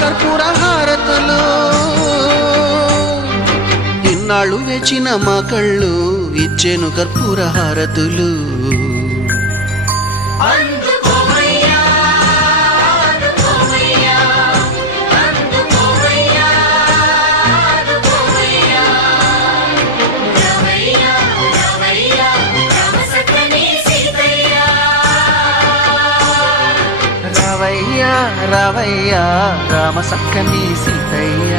కర్పూర హారతులు. ఇన్నాళ్ళు వేచిన మా కళ్ళు ఇచ్చేను కర్పూర హారతులు. రావయ్యా రావయ్యా రామ సక్కని సీతయ్య.